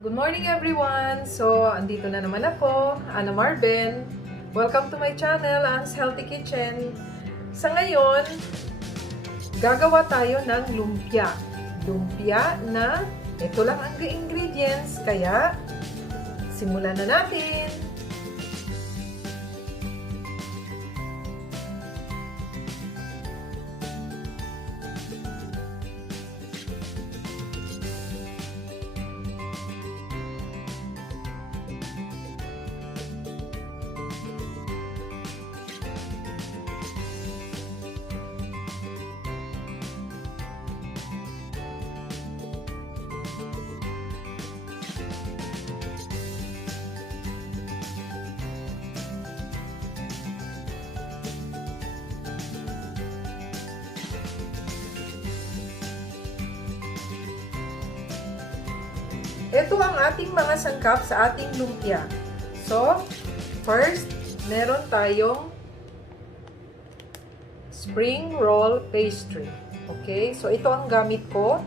Good morning everyone! So, andito na naman ako, Ana Marben. Welcome to my channel, Anne's Healthy Kitchen. Sa ngayon, gagawa tayo ng lumpia. Lumpia na ito lang ang ingredients, kaya simulan na natin! Ito ang ating mga sangkap sa ating lumpia. So, first, meron tayong spring roll pastry. Okay? So, ito ang gamit ko.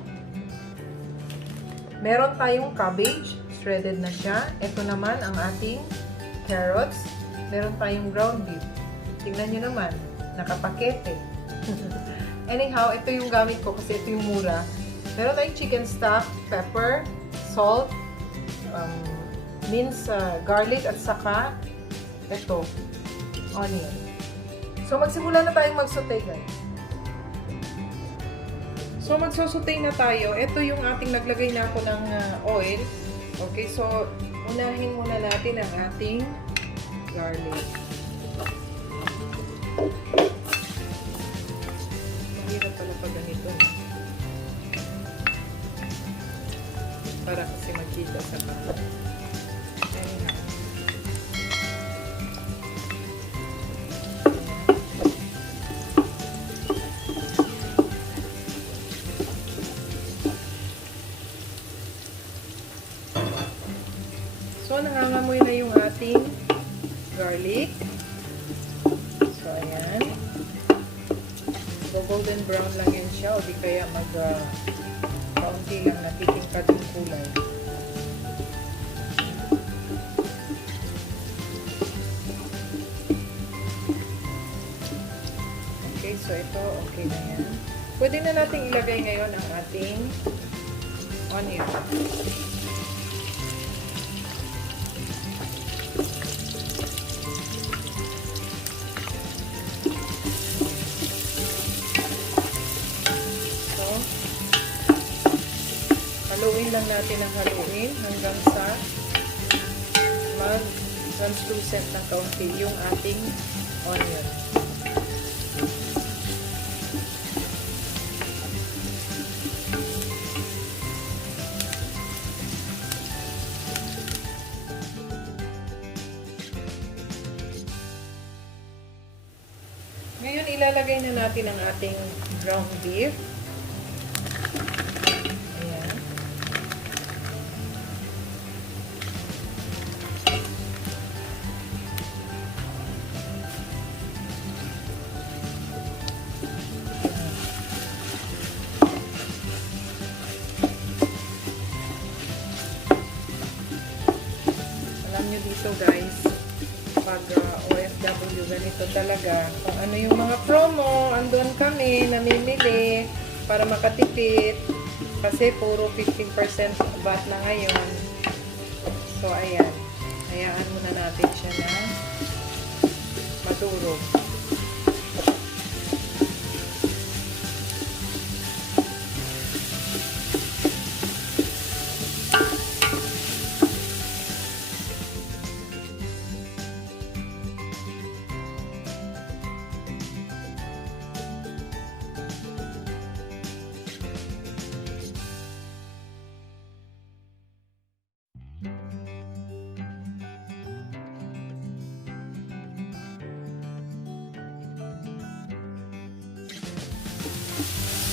Meron tayong cabbage. Shredded na siya. Ito naman ang ating carrots. Meron tayong ground beef. Tingnan nyo naman. Nakapakete. Anyhow, ito yung gamit ko kasi ito yung mura. Meron tayong chicken stock, pepper, salt, minced garlic, at saka ito, onion. So, magsimula na tayong mag-saute, guys. So, magsasaute na tayo. Ito yung ating naglagay na ako ng oil. Okay, so, unahin muna natin ang ating garlic. Mahirap pala pag ganito. Para kasi magkita sa kanan. So, nangangamoy na yung ating garlic. So, ayan. Golden brown lang yan siya, o di kaya kaunti lang natitingkad yung kulay. Okay, so ito okay na yan. Pwede na natin ilagay ngayon ang ating onion. Haluin lang natin ang haluin hanggang sa mag-translucent ng kaunti yung ating onion. Ngayon, ilalagay na natin ang ating ground beef. Alam nyo dito guys, pag OFW, ganito talaga. Kung ano yung mga promo, andun kami, namimili para makatipid. Kasi puro 15% VAT na ngayon. So, ayan. Hayaan muna natin siya na madurog.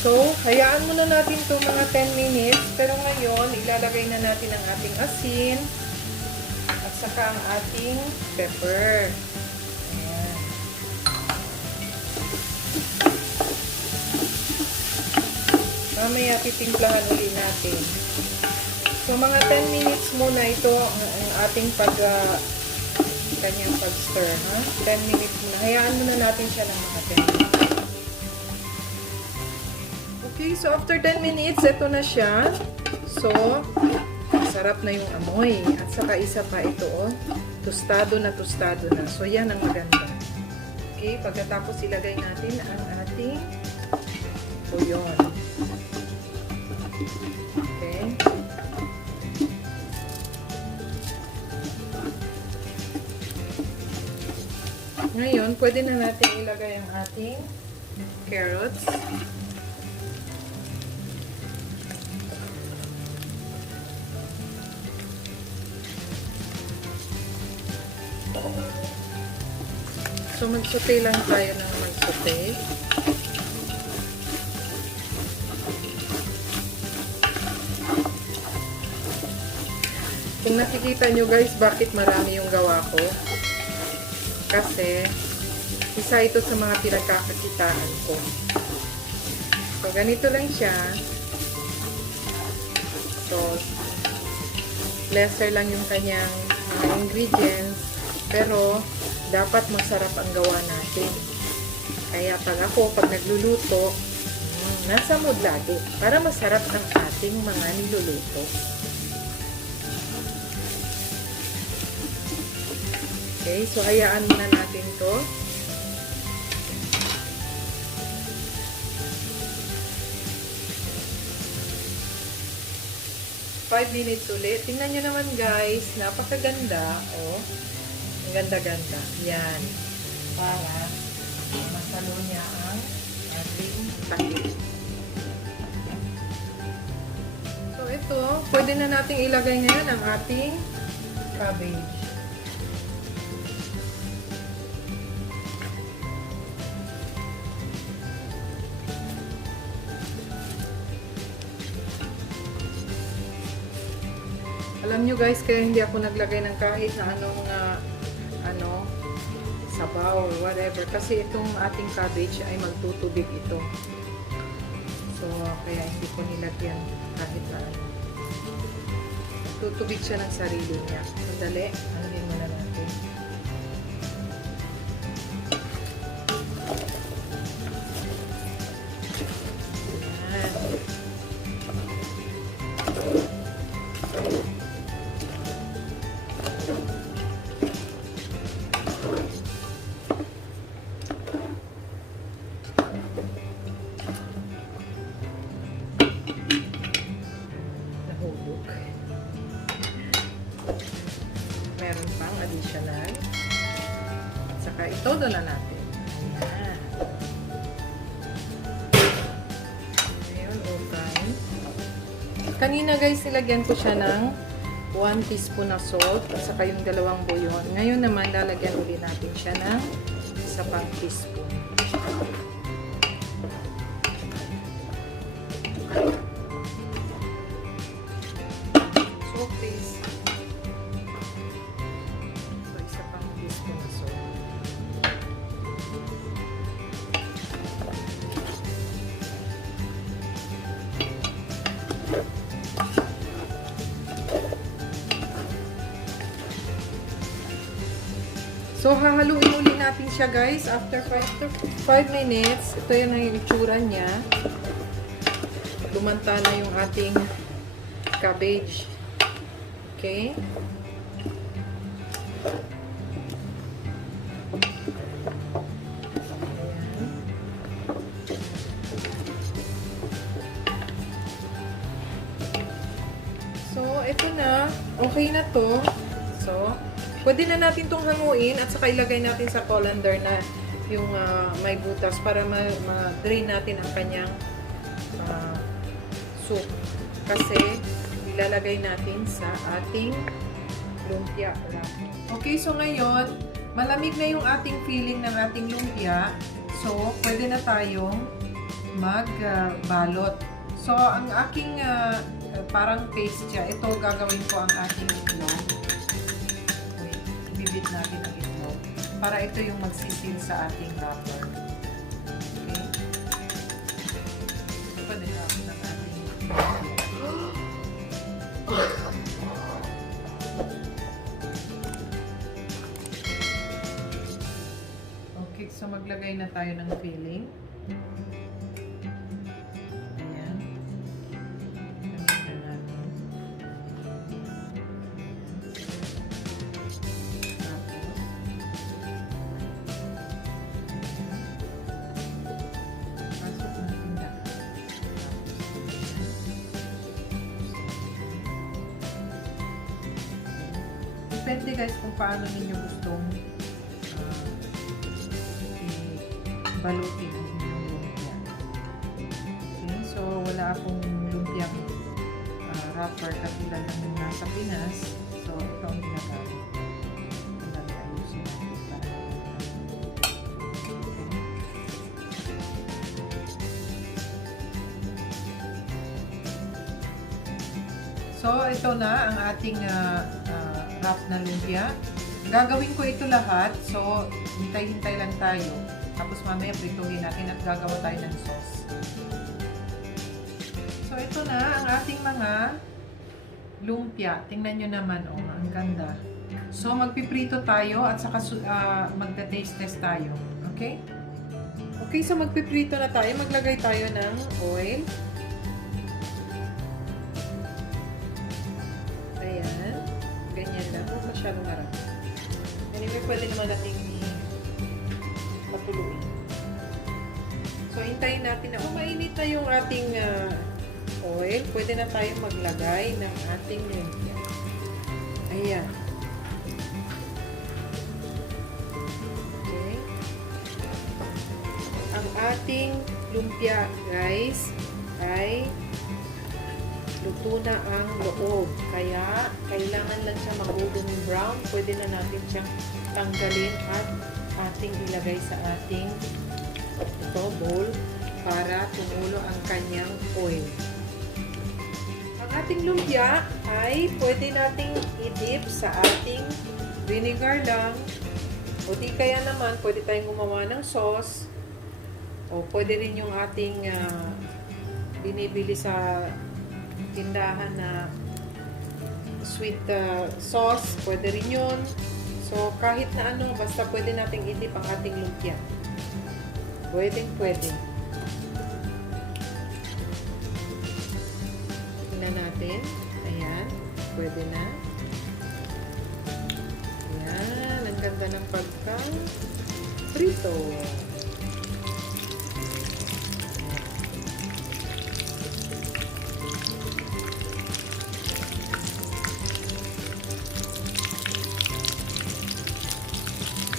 So, hayaan muna natin ito mga 10 minutes. Pero ngayon, ilalagay na natin ang ating asin at saka ang ating pepper. Ayan. Mamaya titimplahan ulit natin. So, mga 10 minutes muna ito ang ating kanyang pag-stir, ha? 10 minutes muna. Hayaan muna natin siya ng mga 10 minutes. Okay, so after 10 minutes, ito na siya. So, sarap na yung amoy. At saka isa pa ito, oh. Tostado na. So, yan ang maganda. Okay, pagkatapos ilagay natin ang ating bouillon. Okay. Ngayon, pwede na natin ilagay ang ating carrots. So, mag-saute lang tayo ng mag-saute. Kung nakikita nyo guys, bakit marami yung gawa ko? Kasi, isa ito sa mga pinagkakakitaan ko. So, ganito lang siya. So, lesser lang yung kanyang mga ingredients. Pero, dapat masarap ang gawa natin. Kaya pag nagluluto, nasa mood lagi. Para masarap ang ating mga niluluto. Okay, so hayaan muna natin to. Five minutes ulit. Tingnan nyo naman guys, napakaganda. Oh. Ang ganda-ganda. Yan. Para masalo niya ang ating takip. So, ito, pwede na nating ilagay ngayon ang ating cabbage. Alam nyo guys, kaya hindi ako naglagay ng kahit na anong sabaw or whatever. Kasi itong ating cabbage ay magtutubig ito. So, kaya hindi ko nilagyan kahit na ano. Tutubig siya ng sarili niya. Sandali, anuhin muna natin. Meron pang additional. At saka ito doon na natin. Ayan. Ngayon, okay. Kanina guys, nilagyan ko siya ng 1 teaspoon na salt at saka yung 2 bouillon. Ngayon naman, lalagyan ulit natin siya ng 1 teaspoon. So, hahaluin ulit natin siya guys. After 5 minutes, ito yun ang itsura niya. Lumanta na yung ating cabbage. Okay? Ayan. So, ito na. Okay na to. So, pwede na natin itong hanguin at saka ilagay natin sa colander na yung may butas para ma-drain natin ang kanyang soup. Kasi ilalagay natin sa ating lumpia. Okay, so ngayon, malamig na yung ating filling ng ating lumpia. So, pwede na tayong magbalot. So, ang aking parang paste siya. Ito gagawin ko ang ating itlog. Bibit natin ang itlog para ito yung magsisil sa ating wrapper. Okay? Ito pa din natin ang ating Okay, so maglagay na tayo ng filling. Ayan. Gamitin natin. Pasok natin na. Depende guys kung paano ninyo gustong balutin ang inyong lumpia. Okay, so wala akong lumpia wrapper katulad ng nasa Pinas. So ito ang ginagamit. Ayusin natin para okay. So ito na ang ating wrap na lumpia. Gagawin ko ito lahat. So hintay-hintay lang tayo. Tapos mamaya prituhin natin at gagawa tayo ng sauce. So ito na ang ating mga lumpia. Tingnan nyo naman, oh, ang ganda. So magpiprito tayo at saka magta-taste test tayo. Okay? Okay, so magpiprito na tayo. Maglagay tayo ng oil. Ayan. Ganyan lang. Huwag masyadong marami. Anyway, pwede naman natin patuloy. So, hintayin natin na mainit na yung ating oil. Pwede na tayong maglagay ng ating lumpia. Ayan. Okay. Ang ating lumpia, guys, ay luto na ang loob. Kaya, kailangan lang siya mag-golden brown. Pwede na natin siyang tanggalin at ating ilagay sa ating bowl para tumulo ang kanyang oil. Ang ating lumpia ay pwede nating i-dip sa ating vinegar lang o di kaya naman pwede tayong gumawa ng sauce o pwede rin yung ating binibili sa tindahan na sweet sauce, pwede rin yun. So, kahit na ano, basta pwede nating i-dip ang ating lumpia. Pwede. Tingnan natin. Ayan. Pwede na. Ayan. Ang ganda ng pagka-prito.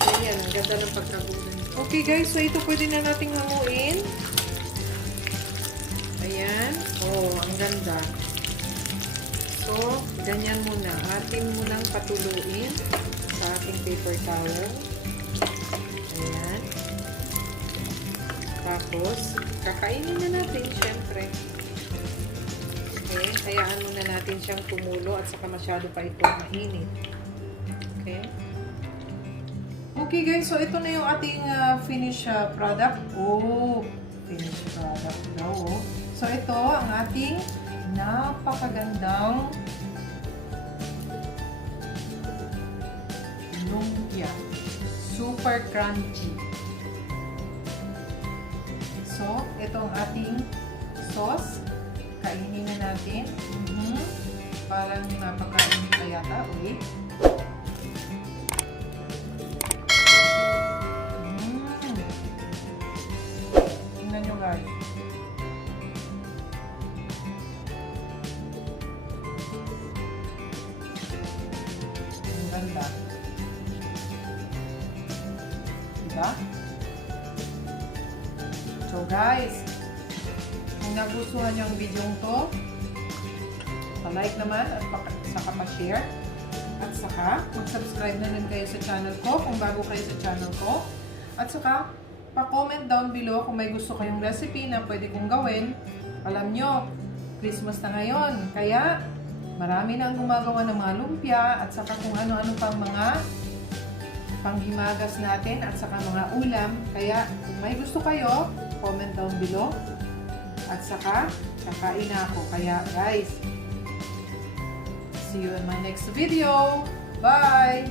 Ayan. Ang ganda ng pagka-prito. Okay guys, so ito pwede na nating hanguin. Ayan. Oh, ang ganda. So, ganyan muna. Atin munang patuluin sa ating paper towel. Ayan. Tapos, kakainin na natin, syempre. Okay, hayaan muna natin siyang tumulo at saka masyado pa ito mainit. Okay. Okay guys, so ito na yung ating finished product. Oh, finished product daw. Oh. So ito ang ating napakagandang lumpia. Super crunchy. So, ito ang ating sauce. Kainin na natin. Parang napakain pa yata. Wait. Tingnan nyo guys. Ang ganda. Diba? So guys, kung nagustuhan nyo ang video to, pa-like naman at saka pa-share. At saka, mag-subscribe na rin kayo sa channel ko kung bago kayo sa channel ko. At saka, pa-comment down below kung may gusto kayong recipe na pwede kong gawin. Alam nyo, Christmas na ngayon. Kaya, marami na ang gumagawa ng mga lumpia at saka kung ano-ano pang mga panghimagas natin at saka mga ulam. Kaya, kung may gusto kayo, comment down below. At saka, kakain na ako. Kaya, guys, see you in my next video. Bye!